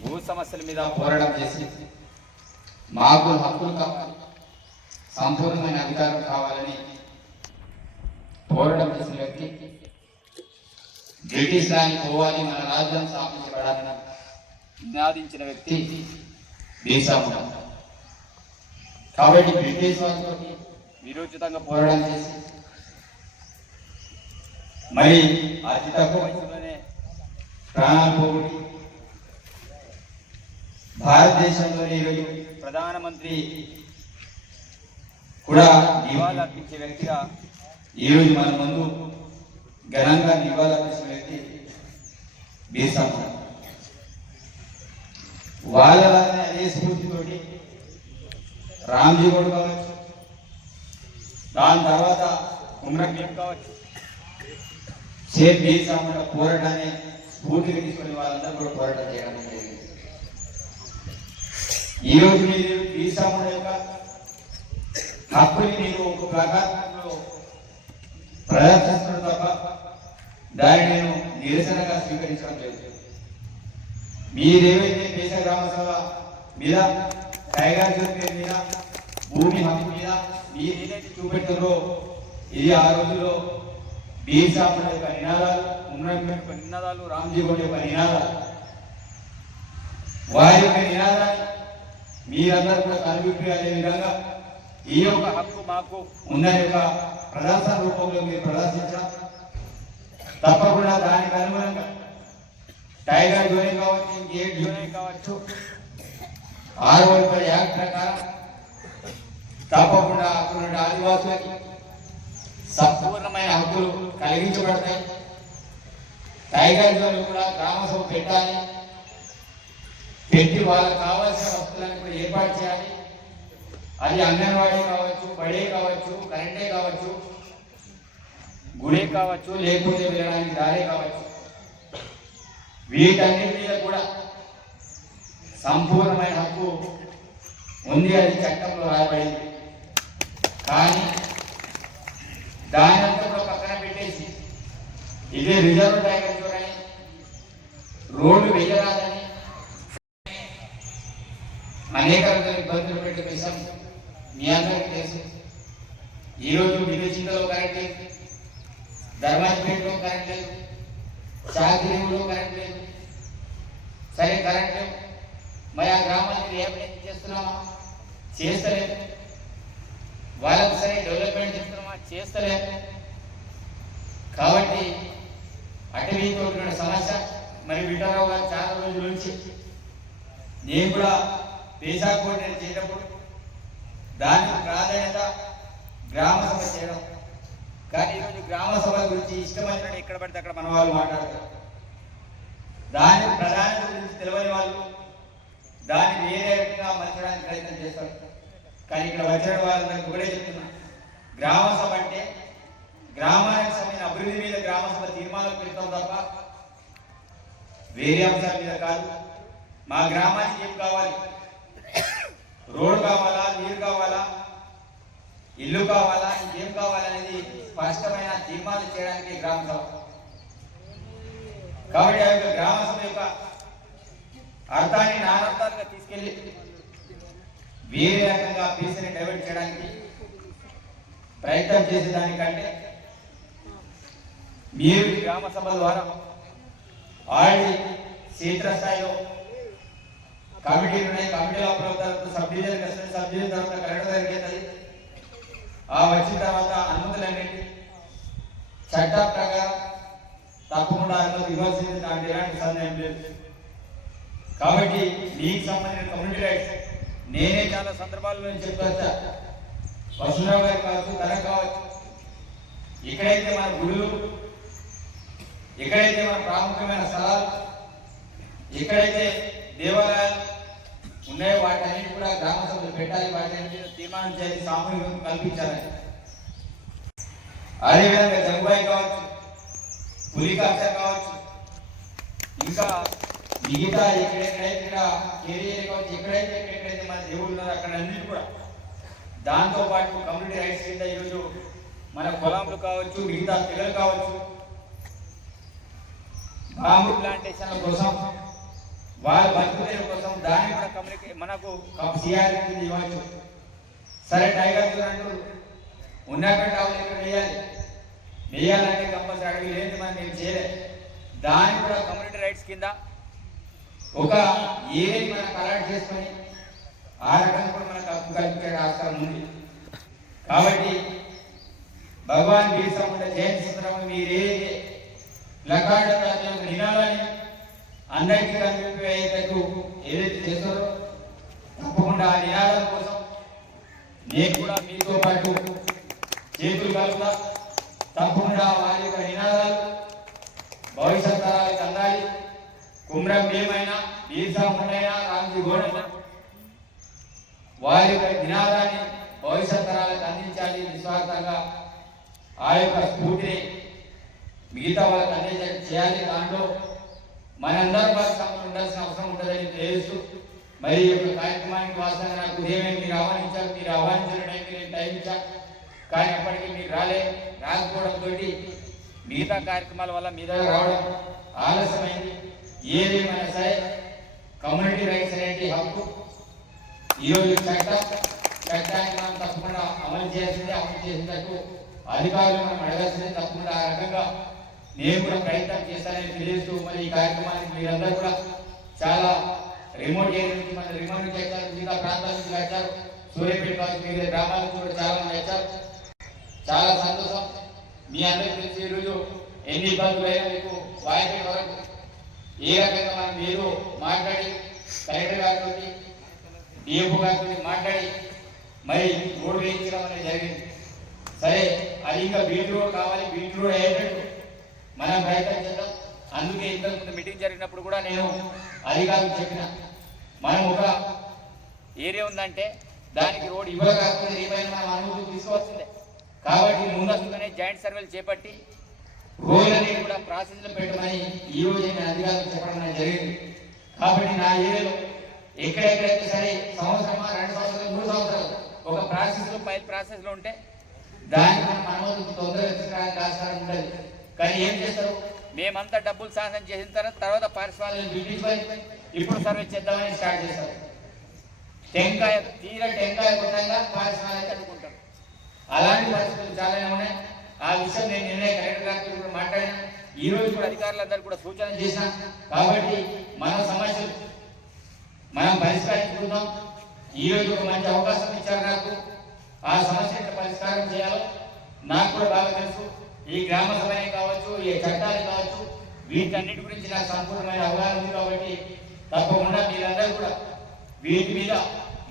భూ సమస్యల మీద పోరాటం చేసి మాకు హక్కులు కావాలి సంపూర్ణమైన అధికారం కావాలని పోరాటం చేసిన వ్యక్తి బ్రిటిష్ రాని పోవాలి మన రాజ్యం స్థాపించబడాలని నినాదించిన వ్యక్తి దేశముడు కాబట్టి బ్రిటిష్ వారితో విరోచితంగా పోరాటం చేసి మరి అతి తక్కువ వయసులోనే ప్రాణాలు పోగొట్టి భారతదేశంలోనే ఈరోజు ప్రధానమంత్రి కూడా నివాళులు అర్పించే వ్యక్తిగా ఈరోజు మన ముందు ఘనంగా నివాళులు అర్పించిన వ్యక్తి బీర్సా వాళ్ళ వారిని అదే స్ఫూర్తితోటి రామ్జీ గౌడ్ కావచ్చు దాని తర్వాత ఉమ్రా కావచ్చు సేఫ్ బీర్సా ముండా పోరాటాన్ని స్ఫూర్తిగా తీసుకుని వాళ్ళందరూ కూడా పోరాటం చేయడం జరిగింది. ఈ రోజు మీరు బీర్సా ముండా యొక్క హక్కుని మీరు ఒక ప్రకారంలో ప్రదర్శిస్తున్నారు తప్ప దాన్ని నేను నిరసనగా స్వీకరించడం లేదు. మీరేమైతే దేశ గ్రామ సభ మీద టైగర్ రిజర్వ్ పేరు మీద భూమి హక్కు మీద మీరు ఏదైతే చూపెట్టారో ఇది ఆ రోజుల్లో బీసాపుల యొక్క నినాదాలు ఉమ్రాన్ యొక్క నినాదాలు రామ్జీ గౌడ్ యొక్క నినాదాలు. వారి యొక్క నినాదాన్ని మీరందరూ కూడా కనిపింపే అదే విధంగా ఈ యొక్క హక్కు మాకు ఉన్న యొక్క ప్రదర్శన రూపంలో మీరు ప్రదర్శించడం తప్పకుండా దానికి అనుగుణంగా టైగర్ జోని కావచ్చు ఇంకేట్ జోని కావచ్చు ఆరు వందల యాక్ట్ ప్రకారం తప్పకుండా అక్కడ ఉన్న ఆదివాసులకి సంపూర్ణమైన హక్కులు కలిగించబడతాయి. టైగర్ జోన్ కూడా గ్రామ సభ పెట్టాలి. పెట్టి వాళ్ళకి కావాల్సిన వస్తువులను కూడా ఏర్పాటు చేయాలి? అది అంగన్వాడీ కావచ్చు బడే కావచ్చు కరెంటే కావచ్చు గుడి కావచ్చు లేకపోతే వెళ్ళడానికి దారే కావచ్చు. వీటన్నిటి మీద కూడా సంపూర్ణమైన హక్కు ఉంది అది చట్టంలో రాయబడింది. కానీ దాని అంతా పక్కన పెట్టేసి ఇదే రిజర్వ్ టైగర్ చూడని రోడ్డు వేయరాదని అనేక రకాల ఇబ్బందులు పెట్టే విషయం మీ అందరికీ తెలుసు ఈరోజు విలేజింగ్లో కరెంట్ లేదు ధర్మాజ్పేటలో కరెంట్ లేదు చాగిరిలో కరెంట్ లేదు సరే కరెంట్ లేవు మరి ఆ గ్రామానికి ఏమైనా చేస్తున్నామా చేస్తలేదు. వాళ్ళకు సరే డెవలప్మెంట్ చేస్తున్నామా చేస్తలేదు. కాబట్టి అటవీతో ఉన్న సమస్య. మరి విటారావు గారు చాలా రోజుల నుంచి నేను కూడా పేసా కోఆర్డినేట్ చేయటప్పుడు దానికి ప్రాధాన్యత గ్రామ సభ చేయడం. కానీ ఈరోజు గ్రామ సభ గురించి ఇష్టమైనటువంటి ఎక్కడ పడితే అక్కడ మన వాళ్ళు మాట్లాడతారు. దాని ప్రధాన గురించి తెలియని వాళ్ళు దాన్ని వేరే రకంగా మలచడానికి ప్రయత్నం చేస్తారు. కానీ ఇక్కడ వచ్చిన వాళ్ళందరికీ ఒకటే చెప్తున్నా. గ్రామ సభ అంటే గ్రామానికి సంబంధించిన అభివృద్ధి మీద గ్రామ సభ తీర్మానం పెడతాం తప్ప వేరే అంశాల మీద కాదు. మా గ్రామానికి ఏం కావాలి? రోడ్ కావాలా నీరు కావాలా ఇల్లు కావాలా ఏం కావాలనేది స్పష్టమైన తీర్మానం చేయడానికి గ్రామ సభ. కాబట్టి ఆ యొక్క గ్రామ సభ యొక్క అర్థాన్ని నానార్థాలుగా తీసుకెళ్ళి వేరే రకంగా పీసీని డైవర్ట్ చేయడానికి ప్రయత్నం చేసేదానికంటే మీరు గ్రామ సభ ద్వారా ఆల్రెడీ క్షేత్రస్థాయిలో కమిటీ ఉన్నాయి కమిటీలో అప్రూవ్ తర్వాత సబ్ డివిజన్ వస్తుంది సబ్ డివిజన్ తర్వాత కలెక్టర్ దగ్గరికి వెళ్తుంది ఆ వచ్చిన తర్వాత అనుమతులన్నింటి చట్ట ప్రకారం తప్పకుండా అనుమతి ఇవ్వాల్సింది దానికి ఎలాంటి సందేహం లేదు. కాబట్టి నీకు సంబంధించిన కమ్యూనిటీ రైట్స్ నేనే చాలా సందర్భాల్లో నేను చెప్పొచ్చా వసురావు గారు కావచ్చు తనకు కావచ్చు ఎక్కడైతే మన గుడులు ఎక్కడైతే మన ప్రాముఖ్యమైన స్థలాలు ఎక్కడైతే దేవాలయాలు ఉన్నాయో. వాటన్నిటి కూడా గ్రామ సభలు పెట్టాలి. వాటి తీర్మానం చేయాలి సామూహిక కల్పించాలని. అదేవిధంగా జంగుబాయి కావచ్చు పులి కక్ష కావచ్చు ఇంకా మిగతా ఎక్కడెక్కడైతే ఇక్కడ కెరియర్ కావచ్చు ఎక్కడైతే ఎక్కడెక్కడైతే మన దేవుడు ఉన్నారో అక్కడ అన్నిటి కూడా. దాంతో పాటు కమ్యూనిటీ రైట్స్ కింద ఈరోజు మన పొలాములు కావచ్చు మిగతా పిల్లలు కావచ్చు బాంబు ప్లాంటేషన్ల కోసం వాళ్ళ బతుకుదేరు కోసం దాన్ని కూడా కమ్యూనికే మనకు సిఆర్ ఇవ్వచ్చు. సరే టైగర్ చూడండి అంటారు ఉన్నటువంటి ఆవులు ఇక్కడ వేయాలి. వేయాలంటే కంపల్సరీ అడవి లేదు మనం మేము చేయలేదు దాన్ని కూడా కమ్యూనిటీ రైట్స్ కింద ఒక ఏది మనం కలెక్ట్ చేసుకొని ఆ రకంగా కూడా మనకు హక్కు కల్పించే ఆస్కారం ఉంది. కాబట్టి భగవాన్ బిర్సా జయంతి సందర్భంగా మీరేది ఏదైతే నినాదాన్ని అందరికీ కనిపించేటట్టు ఏదైతే చేస్తారో తప్పకుండా ఆ నినాదాల కోసం నేను కూడా మీతో పాటు చేతులు కలుపుతా. తప్పకుండా వారి యొక్క నినాదాలు భవిష్యత్ తరాలకు అందాలి. కుమ్రం భీమైనా బీర్సా ముండైనా రామ్జీ గోడైనా వారి యొక్క నినాదాన్ని భవిష్యత్ తరాలకు అందించాలి. నిస్వార్థంగా ఆ యొక్క స్ఫూర్తిని మిగతా వాళ్ళకి అందించాలి చేయాలి. దాంట్లో మనందరి భాగస్వామ్యం ఉండాల్సిన అవసరం ఉంటుందని తెలుసు మరి ఈ యొక్క కార్యక్రమానికి వాస్తవంగా నాకు ఉదయమే మీరు ఆహ్వానించారు. మీరు ఆహ్వానించిన టైంకి నేను టైం కానీ అప్పటికి మీరు రాలే. రాకపోవడంతో మిగతా కార్యక్రమాల వల్ల మీ దగ్గర రావడం ఆలస్యమైంది. ఏదేమైనా సరే కమ్యూనిటీ రైట్స్ అనేది హక్కు ఈరోజు చట్టం చట్టాన్ని మనం తప్పకుండా అమలు చేయాల్సిందే అమలు చేసేటట్టు అధికారులు మనం అడగాల్సిందే తప్పకుండా. ఆ రకంగా నేను కూడా ప్రయత్నం చేస్తానని తెలియజేస్తూ మరి ఈ కార్యక్రమానికి మీరందరూ కూడా చాలా రిమోట్ ఏరియా నుంచి మన రిమోట్ నుంచి వచ్చారు. మిగతా ప్రాంతాల నుంచి వచ్చారు. సూర్యపేట కావచ్చు మిగతా గ్రామాల నుంచి కూడా చాలా మంది వచ్చారు. చాలా సంతోషం. మీ అందరికీ తెలిసి ఈరోజు ఎన్ని ఇబ్బందులు అయినా మీకు వాయిదా వరకు ఏ రకంగా మనం మీరు మాట్లాడి కలెక్టర్ గారితో డిఎఫ్ఓ గారితో మాట్లాడి మరి రోడ్డు వేయించడం అనేది జరిగింది. సరే అది ఇంకా బీట్ రోడ్ కావాలి. బీట్ రోడ్ అయ్యేటట్టు మనం ప్రయత్నం అందుకే ఇంతకుముందు మీటింగ్ జరిగినప్పుడు కూడా నేను అధికారులకు చెప్పిన మనం ఒక ఏరియా ఉందంటే దానికి రోడ్ ఇవ్వకపోతే ఏమైనా మనం అనుమతి తీసుకోవాల్సిందే. కాబట్టి ముందస్తుగానే జాయింట్ సర్వేలు చేపట్టి రోజులని కూడా ప్రాసెస్లో పెట్టమని ఈ రోజు నేను అధికారులకు చెప్పడం జరిగింది. కాబట్టి నా ఏరియాలో ఎక్కడెక్కడైతే సరే సంవత్సరమా రెండు సంవత్సరాలు మూడు సంవత్సరాలు ఒక ప్రాసెస్లో ఫైల్ ప్రాసెస్లో ఉంటే దానికి మనం అనుమతి తొందరగా తీసుకురావడానికి ఆస్కారం ఉండదు. కానీ ఏం చేస్తారు? మేమంతా డబ్బులు సాధన చేసిన తర్వాత తర్వాత పారిశ్రామిక పిలిపించుకొని ఇప్పుడు సర్వే చేద్దామని స్టార్ట్ చేస్తారు టెంకాయ తీర టెంకాయ కొట్టంగా పారిశ్రామిక అనుకుంటారు. అలాంటి పరిస్థితులు చాలానే ఉన్నాయి. ఆ విషయం నేను నిన్నే కలెక్టర్ గారితో కూడా మాట్లాడినా. ఈ రోజు కూడా అధికారులందరూ కూడా సూచన చేశాం కాబట్టి మన సమస్యలు మనం పరిష్కరించుకుందాం. ఈ రోజు ఒక మంచి అవకాశం ఇచ్చారు నాకు. ఆ సమస్య పరిష్కారం చేయాలో నాకు కూడా బాగా తెలుసు. ఈ గ్రామ సభనే కావచ్చు ఈ చట్టాలు కావచ్చు వీటన్నిటి గురించి నాకు సంపూర్ణమైన అవగాహన ఉంది కాబట్టి తప్పకుండా మీరందరూ కూడా వీటి మీద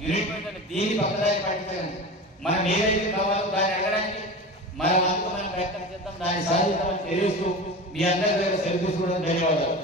యూనిట్ మీద పక్కదారి పాటించండి మనం ఏదైతే కావాలో దాన్ని అడగడానికి మనం అందుకు మనం ప్రయత్నం చేద్దాం దాన్ని సాధిద్దామని తెలియజేస్తూ మీ అందరి దగ్గర సరిచూసుకోవడం ధన్యవాదాలు.